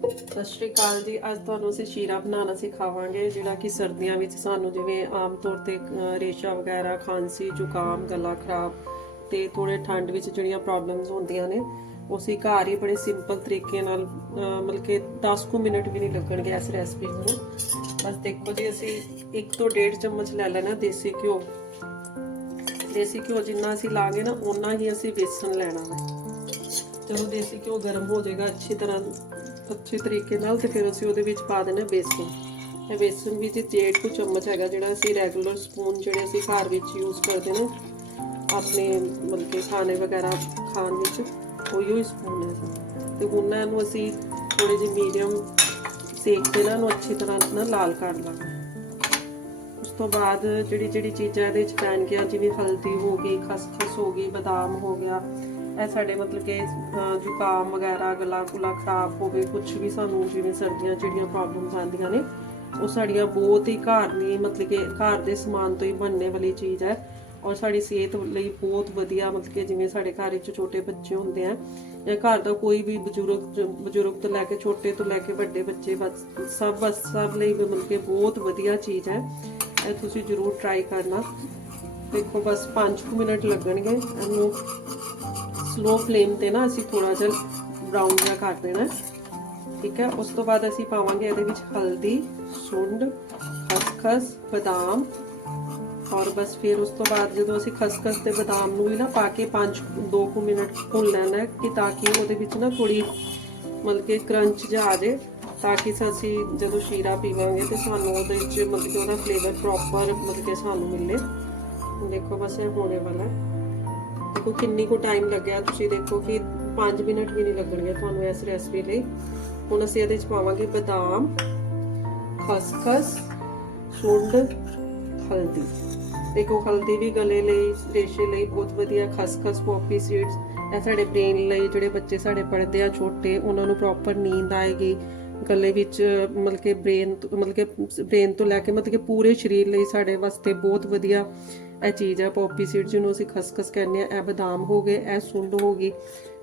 ਸਤਿ ਸ਼੍ਰੀ ਅਕਾਲ ਜੀ। ਅੱਜ ਤੁਹਾਨੂੰ ਅਸੀਂ ਸ਼ੀਰਾ ਬਣਾਉਣਾ ਸਿਖਾਵਾਂਗੇ, ਜਿਹੜਾ ਕਿ ਸਰਦੀਆਂ ਵਿੱਚ ਸਾਨੂੰ ਜਿਵੇਂ ਆਮ ਤੌਰ ਤੇ ਰੇਸ਼ਾ ਵਗੈਰਾ, ਖਾਂਸੀ, ਜ਼ੁਕਾਮ, ਗਲਾ ਖਰਾਬ ਤੇ ਥੋੜੇ ਠੰਡ ਵਿੱਚ ਜਿਹੜੀਆਂ ਪ੍ਰੋਬਲਮਸ ਹੁੰਦੀਆਂ ਨੇ, ਉਹ ਅਸੀਂ ਘਰ ਹੀ ਬੜੇ ਸਿੰਪਲ ਤਰੀਕੇ ਨਾਲ ਮਤਲਬ ਕਿ 10 ਕੁ ਮਿੰਟ ਵੀ ਨਹੀਂ ਲੱਗਣਗੇ ਇਸ ਰੈਸਪੀ ਨੂੰ। ਬਸ ਦੇਖੋ ਜੀ, ਅਸੀਂ 1 ਤੋਂ 1.5 ਚਮਚ ਲੈ ਲੈਣਾ ਦੇਸੀ ਘਿਓ। ਦੇਸੀ ਘਿਓ ਜਿੰਨਾ ਅਸੀਂ ਲਾਂਗੇ ਨਾ ਉਨਾ ਹੀ ਅਸੀਂ ਵੇਸਣ ਲੈਣਾ ਹੈ। ਜਦੋਂ ਦੇਸੀ ਘਿਓ ਗਰਮ ਹੋ ਜਾਏਗਾ, ਅੱਛੀ ਤਰ੍ਹਾਂ ਅੱਛੇ ਤਰੀਕੇ ਨਾਲ ਤੇ ਫਿਰ ਅਸੀਂ ਉਹਦੇ ਵਿੱਚ ਪਾ ਦੇਣਾ ਬੇਸਨ। ਇਹ ਬੇਸਨ ਵੀ ਜੀ ਡੇਢ ਕੁ ਚਮਚ ਹੈਗਾ ਜਿਹੜਾ ਅਸੀਂ ਰੈਗੂਲਰ ਸਪੂਨ ਜਿਹੜੇ ਅਸੀਂ ਘਰ ਵਿੱਚ ਯੂਜ਼ ਕਰਦੇ ਨੇ, ਆਪਣੇ ਮਤਲਬ ਕਿ ਖਾਣੇ ਵਗੈਰਾ ਖਾਣ ਵਿੱਚ, ਉਹੀ ਹੀ ਸਪੂਨ ਹੈ। ਤੇ ਉਹਨਾਂ ਨੂੰ ਅਸੀਂ ਥੋੜੇ ਜਿਹੇ ਮੀਡੀਅਮ ਸੇਕ ਕੇ ਨਾ ਨੂੰ ਅੱਛੀ ਤਰ੍ਹਾਂ ਨਾਲ ਲਾਲ ਕਰ ਲਾਂਗੇ। ਉਸ ਤੋਂ ਬਾਅਦ ਜਿਹੜੀ ਜਿਹੜੀ ਚੀਜ਼ਾਂ ਇਹਦੇ ਵਿੱਚ ਪੈਣਗੀਆਂ, ਜਿਵੇਂ ਹਲਦੀ ਹੋ ਗਈ, ਖਸਖਸ ਹੋ ਗਈ, ਬਦਾਮ ਹੋ ਗਿਆ ਇਹ ਸਾਡੇ ਮਤਲਬ ਕਿ ਜ਼ੁਕਾਮ ਵਗੈਰਾ, ਗਲਾ ਗੁਲਾ ਖਰਾਬ ਹੋਵੇ ਕੁਝ ਵੀ ਸਾਨੂੰ ਜਿਵੇਂ ਸਰਦੀਆਂ ਜਿਹੜੀਆਂ ਪ੍ਰੋਬਲਮਸ ਆਉਂਦੀਆਂ ਨੇ, ਉਹ ਸਾਡੀਆਂ ਬਹੁਤ ਹੀ ਘਰ ਦੀ ਮਤਲਬ ਕਿ ਘਰ ਦੇ ਸਮਾਨ ਤੋਂ ਹੀ ਬਣਨੇ ਵਾਲੀ ਚੀਜ਼ ਹੈ। ਔਰ ਸਾਡੀ ਸਿਹਤ ਲਈ ਬਹੁਤ ਵਧੀਆ ਮਤਲਬ ਕਿ ਜਿਵੇਂ ਸਾਡੇ ਘਰ ਵਿੱਚ ਛੋਟੇ ਬੱਚੇ ਹੁੰਦੇ ਆ, ਜਾਂ ਘਰ ਦਾ ਕੋਈ ਵੀ ਬਜ਼ੁਰਗ ਬਜ਼ੁਰਗ ਤੋਂ ਲੈ ਕੇ ਛੋਟੇ ਤੋਂ ਲੈ ਕੇ ਵੱਡੇ ਬੱਚੇ ਬਸ, ਸਭ ਬਸ ਸਭ ਲਈ ਵੀ ਮਤਲਬ ਕਿ ਬਹੁਤ ਵਧੀਆ ਚੀਜ਼ ਹੈ। ਇਹ ਤੁਸੀਂ ਜ਼ਰੂਰ ਟਰਾਈ ਕਰਨਾ। ਦੇਖੋ ਬਸ 5 ਮਿੰਟ ਲੱਗਣਗੇ, ਇਹਨੂੰ ਸਲੋ ਫਲੇਮ ਤੇ ਨਾ ਅਸੀਂ ਥੋੜਾ ਜਿਹਾ ਬਰਾਊਨ ਜਿਹਾ ਕਰ ਦੇਣਾ। ਠੀਕ ਹੈ? ਉਸ ਤੋਂ ਬਾਅਦ ਅਸੀਂ ਪਾਵਾਂਗੇ ਇਹਦੇ ਵਿੱਚ ਹਲਦੀ, ਸੁੰਡ, ਖਸਖਸ, ਬਦਾਮ ਔਰ ਬਸ ਫਿਰ ਉਸ ਤੋਂ ਬਾਅਦ ਜਦੋਂ ਅਸੀਂ ਖਸਖਸ ਤੇ ਬਦਾਮ ਨੂੰ ਵੀ ਨਾ ਪਾ ਕੇ 5 2 ਕੁ ਮਿੰਟ ਭੁੰਨ ਲੈਣਾ ਕਿ ਤਾਂ ਕਿ ਉਹਦੇ ਵਿੱਚ ਨਾ ਥੋੜੀ ਮਤਲਬ ਕਿ ਕਰੰਚ ਜਿਹਾ ਆ ਜਾਏ ਤਾਂ ਕਿ ਅਸੀਂ ਜਦੋਂ ਸ਼ੀਰਾ ਪੀਵਾਂਗੇ ਤੇ ਸਾਨੂੰ ਉਹਦੇ ਵਿੱਚ ਮਤਲਬ ਕਿ ਉਹਦਾ ਫਲੇਵਰ ਪ੍ਰੋਪਰ ਮਤਲਬ ਕਿ ਸਾਨੂੰ ਮਿਲੇ। ਦੇਖੋ ਬਸ ਇਹ ਹੋਣੇ ਵਾਲਾ ਹੈ। ਦੇਖੋ ਕਿੰਨੀ ਕੁ ਟਾਈਮ ਲੱਗਿਆ। ਤੁਸੀਂ ਦੇਖੋ ਕਿ 5 ਮਿੰਟ ਵੀ ਨਹੀਂ ਲੱਗਣਗੇ ਤੁਹਾਨੂੰ ਇਸ ਰੈਸਪੀ ਲਈ। ਹੁਣ ਅਸੀਂ ਇਹਦੇ ਵਿੱਚ ਪਾਵਾਂਗੇ ਬਦਾਮ, ਖਸਖਸ, ਸੁੰਡ, ਹਲਦੀ। ਦੇਖੋ ਹਲਦੀ ਵੀ ਗਲੇ ਲਈ, ਰੇਸ਼ੇ ਲਈ ਬਹੁਤ ਵਧੀਆ ਖਸਖਸ ਪੋਪੀ ਸੀਡਸ ਇਹ ਸਾਡੇ ਬ੍ਰੇਨ ਲਈ ਜਿਹੜੇ ਬੱਚੇ ਸਾਡੇ ਪੜ੍ਹਦੇ ਆ ਛੋਟੇ, ਉਹਨਾਂ ਨੂੰ ਪ੍ਰੋਪਰ ਨੀਂਦ ਆਏਗੀ। ਗਲੇ ਵਿੱਚ ਮਤਲਬ ਕਿ ਬ੍ਰੇਨ ਮਤਲਬ ਕਿ ਬ੍ਰੇਨ ਤੋਂ ਲੈ ਕੇ ਮਤਲਬ ਕਿ ਪੂਰੇ ਸਰੀਰ ਲਈ ਸਾਡੇ ਵਾਸਤੇ ਬਹੁਤ ਵਧੀਆ ਇਹ ਚੀਜ਼ ਹੈ ਪੋਪੀ ਸੀਡ ਜਿਹਨੂੰ ਅਸੀਂ ਖਸਖਸ ਕਹਿੰਦੇ ਆ, ਇਹ ਬਦਾਮ ਹੋ ਗਏ, ਇਹ ਸੁੰਡ ਹੋ ਗਈ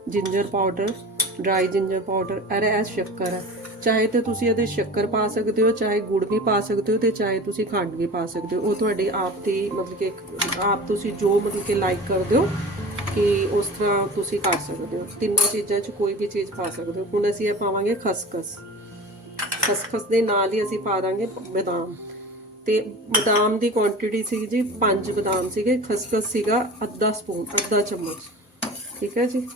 ginger powder dry ginger powder ਅਰੇ ਇਹ ਸ਼ੱਕਰ ਹੈ ਚਾਹੇ ਤੇ ਤੁਸੀਂ ਇਹਦੇ ਸ਼ੱਕਰ ਪਾ ਸਕਦੇ ਹੋ, ਚਾਹੇ ਗੁੜ ਵੀ ਪਾ ਸਕਦੇ ਹੋ ਤੇ ਚਾਹੇ ਤੁਸੀਂ ਖੰਡ ਵੀ ਪਾ ਸਕਦੇ ਹੋ। ਉਹ ਤੁਹਾਡੀ ਆਪ ਦੀ ਮਤਲਬ ਕਿ ਆਪ ਤੁਸੀਂ ਜੋ ਮਤਲਬ ਕਿ ਲਾਈਕ ਕਰਦੇ ਹੋ ਕਿ ਉਸ ਤਰ੍ਹਾਂ ਤੁਸੀਂ ਕਰ ਸਕਦੇ ਹੋ। ਤਿੰਨਾਂ ਚੀਜ਼ਾਂ 'ਚ ਕੋਈ ਵੀ ਚੀਜ਼ ਪਾ ਸਕਦੇ ਹੋ। ਹੁਣ ਅਸੀਂ ਇਹ ਪਾਵਾਂਗੇ ਖਸਖਸ। ਖਸਖਸ ਦੇ ਨਾਲ ਹੀ ਅਸੀਂ ਪਾ ਦਾਂਗੇ ਬਦਾਮ। ਤੇ ਬਦਾਮ ਦੀ ਕੁਆਂਟੀਟੀ ਸੀ ਜੀ 5 ਬਦਾਮ ਸੀਗੇ, ਖਸਖਸ ਸੀਗਾ ਅੱਧਾ ਸਪੂਨ ਅੱਧਾ ਚਮਚ। ਠੀਕ ਹੈ ਜੀ?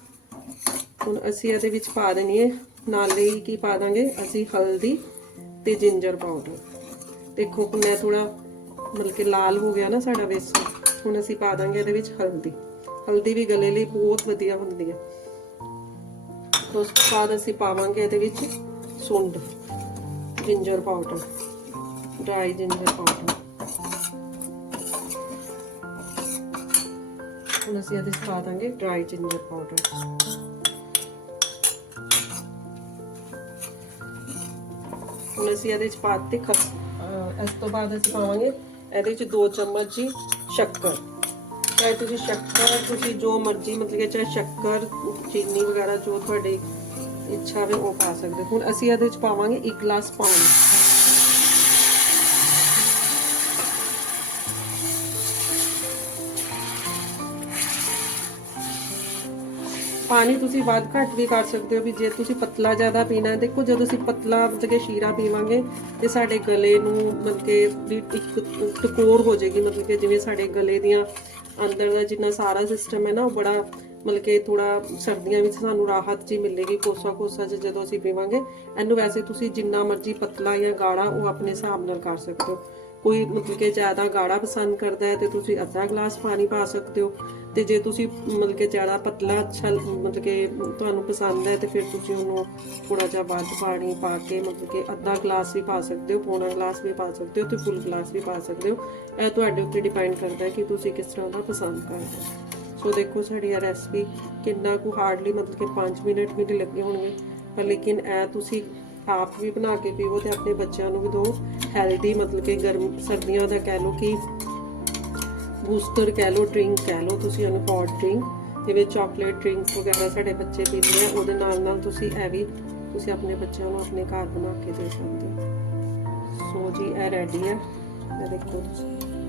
ਹੁਣ ਅਸੀਂ ਇਹਦੇ ਵਿੱਚ ਪਾ ਦੇਣੀ ਹੈ। ਨਾਲੇ ਹੀ ਕੀ ਪਾ ਦਾਂਗੇ? ਅਸੀਂ ਹਲਦੀ ਤੇ ਜਿੰਜਰ ਪਾਊਡਰ ਦੇਖੋ, ਹੁਣ ਇਹ ਥੋੜਾ ਮਤਲਬ ਕਿ ਲਾਲ ਹੋ ਗਿਆ ਨਾ ਸਾਡਾ ਵੇਸਣ, ਹੁਣ ਅਸੀਂ ਪਾ ਦਾਂਗੇ ਇਹਦੇ ਵਿੱਚ ਹਲਦੀ। ਹਲਦੀ ਵੀ ਗਲੇ ਲਈ ਬਹੁਤ ਵਧੀਆ ਹੁੰਦੀ ਹੈ। ਉਸ ਤੋਂ ਬਾਅਦ ਅਸੀਂ ਪਾਵਾਂਗੇ ਇਹਦੇ ਵਿੱਚ ਸੁੰਡ ginger powder dry ginger powder ਹੁਣ ਅਸੀਂ ਇਹਦੇ ਵਿੱਚ ਪਾ ਦਾਂਗੇ ਡਰਾਈ ਜਿੰਜਰ ਪਾਊਡਰ ਹੁਣ ਅਸੀਂ ਇਹਦੇ ਵਿੱਚ ਪਾ ਇਸ ਤੋਂ ਬਾਅਦ ਅਸੀਂ ਪਾਵਾਂਗੇ ਇਹਦੇ ਵਿੱਚ 2 ਚਮਚ ਜੀ ਸ਼ੱਕਰ। ਚਾਹੇ ਤੁਸੀਂ ਸ਼ੱਕਰ, ਤੁਸੀਂ ਜੋ ਮਰਜ਼ੀ ਮਤਲਬ ਕਿ ਚਾਹੇ ਸ਼ੱਕਰ, ਚੀਨੀ ਵਗੈਰਾ ਜੋ ਤੁਹਾਡੀ ਇੱਛਾ ਵੇ ਉਹ ਪਾ ਸਕਦੇ ਹੁਣ ਅਸੀਂ ਇਹਦੇ ਵਿੱਚ ਪਾਵਾਂਗੇ 1 ਗਲਾਸ ਪਾਣੀ। ਪਾਣੀ ਤੁਸੀਂ ਵੱਧ ਘੱਟ ਵੀ ਕਰ ਸਕਦੇ ਹੋ ਵੀ ਜੇ ਤੁਸੀਂ ਪਤਲਾ ਜ਼ਿਆਦਾ ਪੀਣਾ ਦੇਖੋ ਜਦੋਂ ਅਸੀਂ ਪਤਲਾ ਮਤਲਬ ਕਿ ਸ਼ੀਰਾ ਪੀਵਾਂਗੇ ਤੇ ਸਾਡੇ ਗਲੇ ਨੂੰ ਮਤਲਬ ਕਿ ਇੱਕ ਟਕੋਰ ਹੋ ਜਾਏਗੀ, ਮਤਲਬ ਕਿ ਜਿਵੇਂ ਸਾਡੇ ਗਲੇ ਦੀਆਂ ਅੰਦਰ ਦਾ ਜਿੰਨਾ ਸਾਰਾ ਸਿਸਟਮ ਹੈ ਨਾ, ਉਹ ਬੜਾ ਮਤਲਬ ਕਿ ਥੋੜਾ ਸਰਦੀਆਂ ਵਿੱਚ ਸਾਨੂੰ ਰਾਹਤ ਜੀ ਮਿਲੇਗੀ ਕੋਸਾ ਕੋਸਾ ਚ ਜਦੋਂ ਅਸੀਂ ਪੀਵਾਂਗੇ। ਇਹਨੂੰ ਵੈਸੇ ਤੁਸੀਂ ਜਿੰਨਾ ਮਰਜ਼ੀ ਪਤਲਾ ਜਾਂ ਗਾੜਾ ਉਹ ਆਪਣੇ ਹਿਸਾਬ ਨਾਲ ਕਰ ਸਕਦੇ ਹੋ। ਕੋਈ ਮਤਲਬ ਕਿ ਜ਼ਿਆਦਾ ਗਾੜਾ ਪਸੰਦ ਕਰਦਾ ਹੈ ਤੇ ਤੁਸੀਂ ਅੱਧਾ ਗਲਾਸ ਪਾਣੀ ਪਾ ਸਕਦੇ ਹੋ। ਤੇ ਜੇ ਤੁਸੀਂ ਮਤਲਬ ਕਿ ਜ਼ਿਆਦਾ ਪਤਲਾ, ਅੱਛਾ ਮਤਲਬ ਕਿ ਤੁਹਾਨੂੰ ਪਸੰਦ ਹੈ ਤੇ ਫਿਰ ਤੁਸੀਂ ਉਹਨੂੰ ਥੋੜਾ ਜਿਹਾ ਵੱਧ ਪਾਣੀ ਪਾ ਕੇ ਮਤਲਬ ਕਿ ਅੱਧਾ ਗਲਾਸ ਵੀ ਪਾ ਸਕਦੇ ਹੋ, ਪੌਣਾ ਗਲਾਸ ਵੀ ਪਾ ਸਕਦੇ ਹੋ ਤੇ ਫੁੱਲ ਗਲਾਸ ਵੀ ਪਾ ਸਕਦੇ ਹੋ। ਇਹ ਤੁਹਾਡੇ ਉੱਤੇ ਡਿਪੈਂਡ ਕਰਦਾ ਹੈ ਕਿ ਤੁਸੀਂ ਕਿਸ ਤਰ੍ਹਾਂ ਦਾ ਪਸੰਦ ਕਰਦੇ ਹੋ। ਸੋ ਦੇਖੋ ਸਾਡੀ ਇਹ ਰੈਸਪੀ ਕਿੰਨਾ ਕੁ ਹਾਰਡਲੀ ਮਤਲਬ ਕਿ 5 ਮਿੰਟ ਵੀ ਨਹੀਂ ਲੱਗੇ ਹੋਣਗੇ। ਪਰ ਲੇਕਿਨ ਇਹ ਤੁਸੀਂ ਆਪ ਵੀ ਬਣਾ ਕੇ ਪੀਵੋ ਤੇ ਆਪਣੇ ਬੱਚਿਆਂ ਨੂੰ ਵੀ ਦਿਓ ਹੈਲਦੀ ਮਤਲਬ ਕਿ ਗਰਮ ਸਰਦੀਆਂ ਦਾ ਕਹਿ ਲਓ ਕਿ ਬੂਸਟਰ ਕਹਿ ਲਓ ਡਰਿੰਕ ਕਹਿ ਲਓ, ਤੁਸੀਂ ਉਹਨੂੰ ਹੌਟ ਡਰਿੰਕ ਜਿਵੇਂ ਚਾਕਲੇਟ ਡਰਿੰਕ ਵਗੈਰਾ ਸਾਡੇ ਬੱਚੇ ਪੀਂਦੇ ਆ, ਉਹਦੇ ਨਾਲ ਨਾਲ ਤੁਸੀਂ ਇਹ ਵੀ ਤੁਸੀਂ ਆਪਣੇ ਬੱਚਿਆਂ ਨੂੰ ਆਪਣੇ ਘਰ ਬਣਾ ਕੇ ਦੇ ਸਕਦੇ ਹੋ। ਸੋ ਜੀ, ਇਹ ਰੈਡੀ ਹੈ। ਇਹ ਦੇਖੋ ਤੁਸੀਂ।